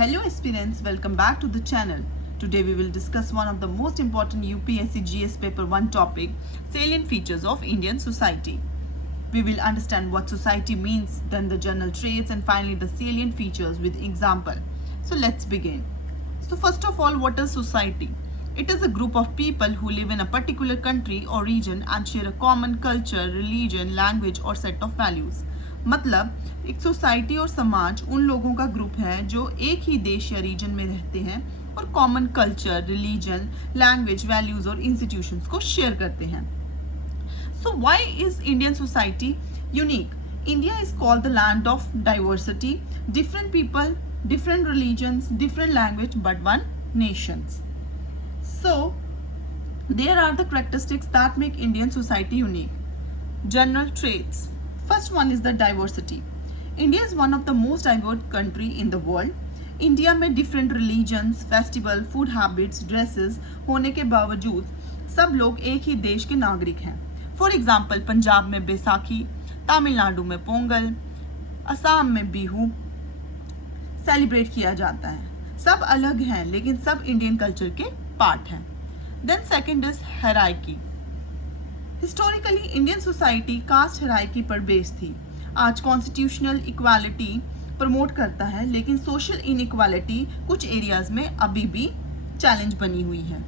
Hello aspirants, welcome back to the channel. Today we will discuss one of the most important UPSC GS paper 1 topic, salient features of Indian society. We will understand what society means, then the general traits and finally the salient features with example. So let's begin. So first of all, what is society? It is a group of people who live in a particular country or region and share a common culture, religion, language or set of values. मतलब एक society और समाज उन लोगों का group है जो एक ही देश या रीजन में रहते हैं और common culture, religion, language, values और इंस्टीट्यूशंस को शेयर करते हैं. So why is Indian society unique? India is called the land of diversity, different people, different religions, different language, but one nations. So, there are the characteristics that make Indian society unique. General traits. First one is the diversity. India is one of the most diverse country in the world. India में different religions, festival, food habits, dresses होने के बावजूद सब लोग एक ही देश के नागरिक हैं. For example, पंजाब में बैसाखी, तमिलनाडु में पोंगल, असम में बिहू सेलिब्रेट किया जाता है. सब अलग हैं लेकिन सब इंडियन कल्चर के पार्ट हैं. Then second is hierarchy. Historically Indian society caste hierarchy पर बेस्ड थी. आज कॉन्स्टिट्यूशनल इक्वालिटी प्रमोट करता है लेकिन सोशल इनइक्वालिटी कुछ एरियाज में अभी भी चैलेंज बनी हुई है.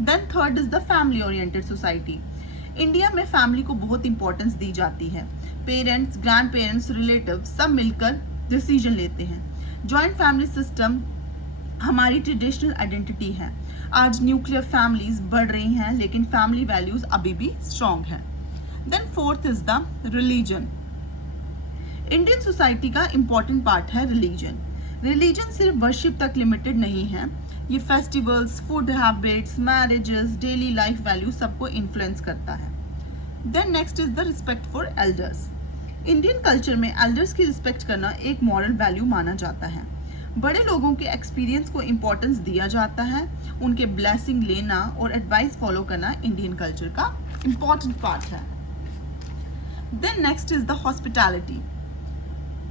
Then third is the family oriented society. India में फैमिली को बहुत इंपॉर्टेंस दी जाती है. पेरेंट्स, ग्रैंड पेरेंट्स, रिलेटिव सब मिलकर डिसीजन लेते हैं. जॉइंट फैमिली सिस्टम हमारी ट्रेडिशनल आइडेंटिटी है. आज न्यूक्लियर फैमिलीज बढ़ रही हैं लेकिन फैमिली वैल्यूज अभी भी स्ट्रॉन्ग है. Then fourth is the religion. Indian society का इंपॉर्टेंट पार्ट है रिलीजन. रिलीजन सिर्फ वर्शिप तक लिमिटेड नहीं है. ये festivals, food habits, marriages, daily life value सबको इन्फ्लुएंस करता है. Then next is the respect for elders. Indian culture में एल्डर्स की रिस्पेक्ट करना एक मॉरल वैल्यू माना जाता है. बड़े लोगों के एक्सपीरियंस को इम्पोर्टेंस दिया जाता है. उनके ब्लेसिंग लेना और एडवाइस फॉलो करना इंडियन कल्चर का इम्पॉर्टेंट पार्ट है. Then next is the hospitality.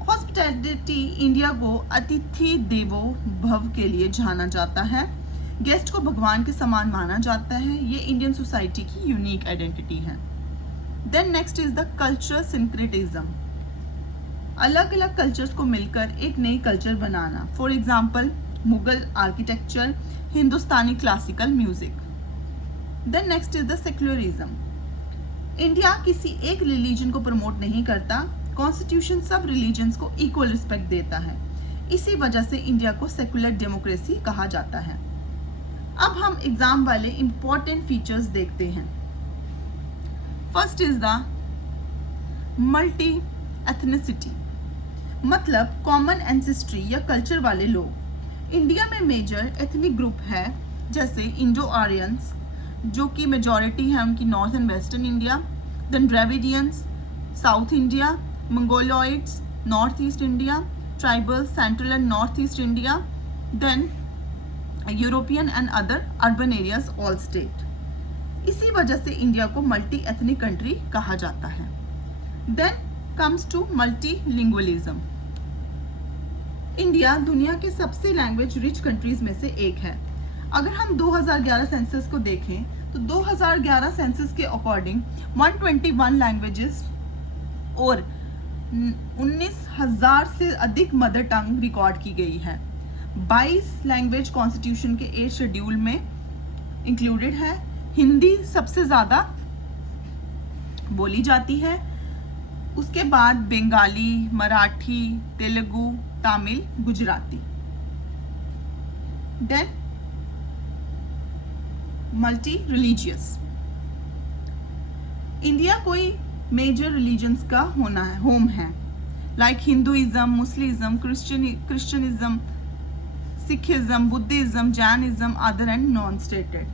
Hospitality India को अतिथि देवो भव के लिए जाना जाता है. गेस्ट को भगवान के समान माना जाता है. ये इंडियन सोसाइटी की यूनिक आइडेंटिटी है. Then next is the cultural syncretism. अलग अलग कल्चर्स को मिलकर एक नई कल्चर बनाना. For example Mughal architecture, Hindustani classical music. Then next is the secularism. India किसी एक रिलीजन को प्रमोट नहीं करता. कॉन्स्टिट्यूशन सब रिलीजन्स को इक्वल रिस्पेक्ट देता है. इसी वजह से इंडिया को सेक्युलर डेमोक्रेसी कहा जाता है. अब हम एग्जाम वाले इंपॉर्टेंट फीचर्स देखते हैं. First is the multi ethnicity, मतलब कॉमन एंसेस्ट्री या कल्चर वाले लोग. इंडिया में मेजर एथनिक ग्रुप है जैसे इंडो आर्यंस जो कि मेजॉरिटी है उनकी north and western India. Then Dravidians south India, Mongoloids north east India, tribal central and north east India, then European and other urban areas all state. इसी वजह से India को मल्टी एथनिक कंट्री कहा जाता है. Then comes to multilingualism. India दुनिया के सबसे लैंग्वेज रिच कंट्रीज में से एक है. अगर हम 2011 सेंसस को देखें तो 2011 सेंसस के अकॉर्डिंग 121 लैंग्वेजेस और 19,000 से अधिक मदर टंग रिकॉर्ड की गई है. 22 लैंग्वेज कॉन्स्टिट्यूशन के 8 शेड्यूल में इंक्लूडेड है. हिंदी सबसे ज़्यादा बोली जाती है. उसके बाद Bengali, Marathi, Telugu, Tamil, Gujarati. Then multi religious. India कोई मेजर रिलीजन्स का होम है like Hinduism, Muslimism, Christianism, Sikhism, Buddhism, Jainism, other and non stated.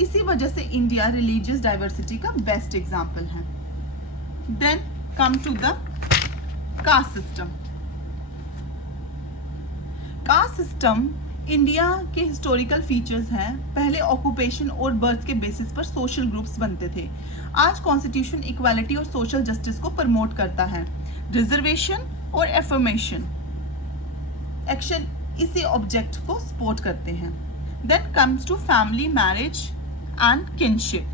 इसी वजह से इंडिया रिलीजियस डाइवर्सिटी का बेस्ट एग्जाम्पल है. Then come to the caste system. Caste system India के historical features हैं. पहले ऑक्यूपेशन और बर्थ के बेसिस पर सोशल ग्रुप्स बनते थे. आज कॉन्स्टिट्यूशन इक्वालिटी और सोशल जस्टिस को प्रमोट करता है. रिजर्वेशन और एफर्मेशन एक्शन इसी ऑब्जेक्ट को सपोर्ट करते हैं। Then comes to family, marriage and kinship.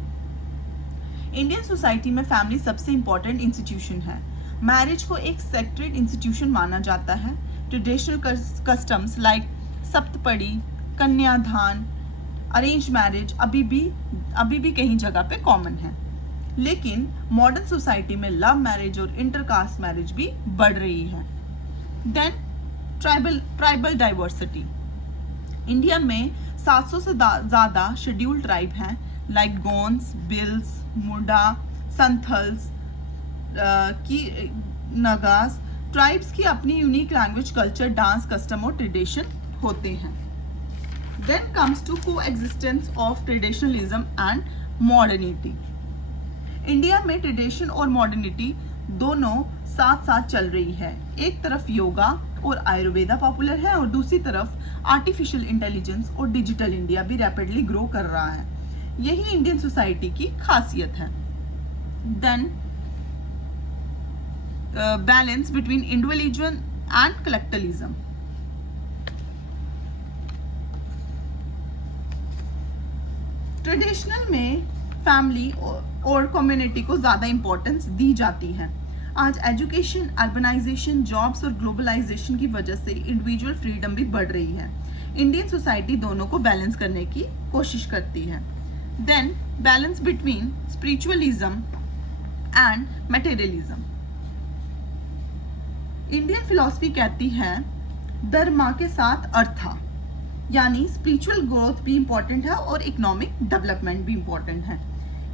Indian society में फैमिली सबसे इंपॉर्टेंट इंस्टीट्यूशन है। मैरिज को एक सेक्रेड इंस्टीट्यूशन माना जाता है। ट्रेडिशनल कस्टम्स लाइक सप्तपदी, कन्यादान, अरेंज मैरिज अभी भी कहीं जगह पे कॉमन है। लेकिन मॉडर्न सोसाइटी में लव मैरिज और इंटरकास्ट मैरिज भी बढ़ रही है। Then tribal diversity. इंडिया में 700 से ज़्यादा शेड्यूल्ड ट्राइब हैं लाइक गोंड्स, बिल्स, मुंडा, संथल्स, नगास। ट्राइब्स की अपनी unique language, culture, dance, custom और ट्रेडिशन होते हैं। Then comes to coexistence of traditionalism and modernity. India में ट्रेडिशन और मॉडर्निटी दोनों साथ साथ चल रही है। एक तरफ योगा और आयुर्वेदा पॉपुलर है और दूसरी तरफ आर्टिफिशियल इंटेलिजेंस और डिजिटल इंडिया भी रैपिडली ग्रो कर रहा है। यही इंडियन सोसाइटी की खासियत है। Then balance between individual and collectivism. Traditional में फैमिली और कम्युनिटी को ज़्यादा इंपॉर्टेंस दी जाती है। आज एजुकेशन, अर्बनाइजेशन, जॉब्स और ग्लोबलाइजेशन की वजह से इंडिविजुअल फ्रीडम भी बढ़ रही है। इंडियन सोसाइटी दोनों को बैलेंस करने की कोशिश करती है। Then balance between spiritualism and materialism. Indian philosophy कहती है धर्मा के साथ अर्था, यानी स्पिरिचुअल ग्रोथ भी इंपॉर्टेंट है और इकोनॉमिक डेवलपमेंट भी इंपॉर्टेंट है।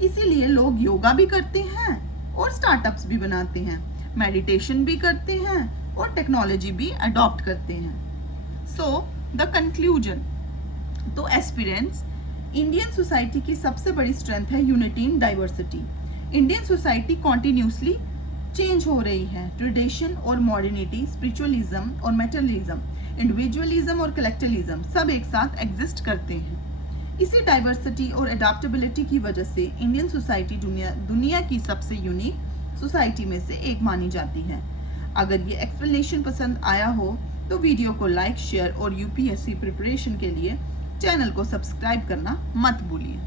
इसीलिए लोग योगा भी करते हैं और स्टार्टअप्स भी बनाते हैं, मेडिटेशन भी करते हैं और टेक्नोलॉजी भी अडॉप्ट करते हैं। सो द कंक्लूजन, तो एस्पिरेंट्स, इंडियन सोसाइटी की सबसे बड़ी स्ट्रेंथ है unity in diversity. Indian society continuously change हो रही है। ट्रेडिशन और मॉडर्निटी, स्पिरिचुअलिज्म और मेटेरियलिज्म, इंडिविजुअलिज्म और कलेक्टिविज्म सब एक साथ एग्जिस्ट करते हैं। इसी डाइवर्सिटी और एडाप्टेबिलिटी की वजह से इंडियन सोसाइटी दुनिया की सबसे यूनिक सोसाइटी में से एक मानी जाती है। अगर ये एक्सप्लेनेशन पसंद आया हो तो वीडियो को लाइक, शेयर और यूपीएससी प्रिपरेशन के लिए चैनल को सब्सक्राइब करना मत भूलिए।